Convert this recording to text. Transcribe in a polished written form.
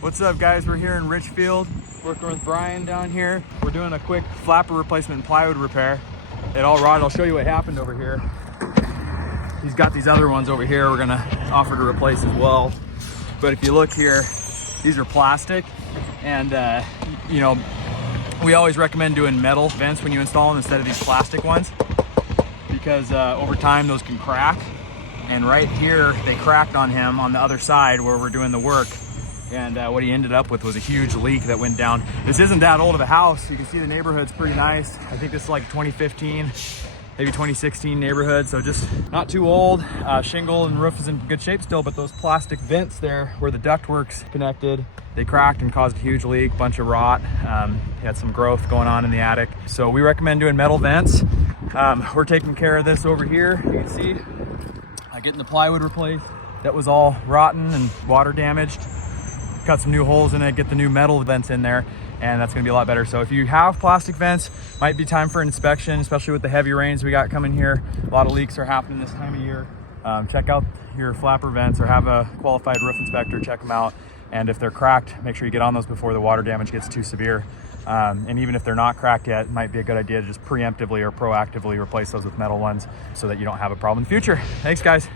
What's up, guys? We're here in Ridgefield, working with Brian down here. We're doing a quick flapper replacement and plywood repair. It all rotted. I'll show you what happened over here. He's got these other ones over here we're gonna offer to replace as well. But if you look here, these are plastic, and you know, we always recommend doing metal vents when you install them instead of these plastic ones, because over time those can crack. And right here, they cracked on him on the other side where we're doing the work. And what he ended up with was a huge leak that went down. This isn't that old of a house. You can see the neighborhood's pretty nice. I think this is like 2015, maybe 2016 neighborhood. So just not too old. Shingle and roof is in good shape still, but those plastic vents there where the ductwork's connected, they cracked and caused a huge leak, bunch of rot. He had some growth going on in the attic. So we recommend doing metal vents. We're taking care of this over here. You can see, getting the plywood replaced. That was all rotten and water damaged. Cut some new holes in it, get the new metal vents in there, and that's gonna be a lot better. So if you have plastic vents, might be time for inspection, especially with the heavy rains we got coming here. A lot of leaks are happening this time of year. Check out your flapper vents or have a qualified roof inspector check them out. And if they're cracked, make sure you get on those before the water damage gets too severe. And even if they're not cracked yet, it might be a good idea to just preemptively or proactively replace those with metal ones so that you don't have a problem in the future. Thanks, guys.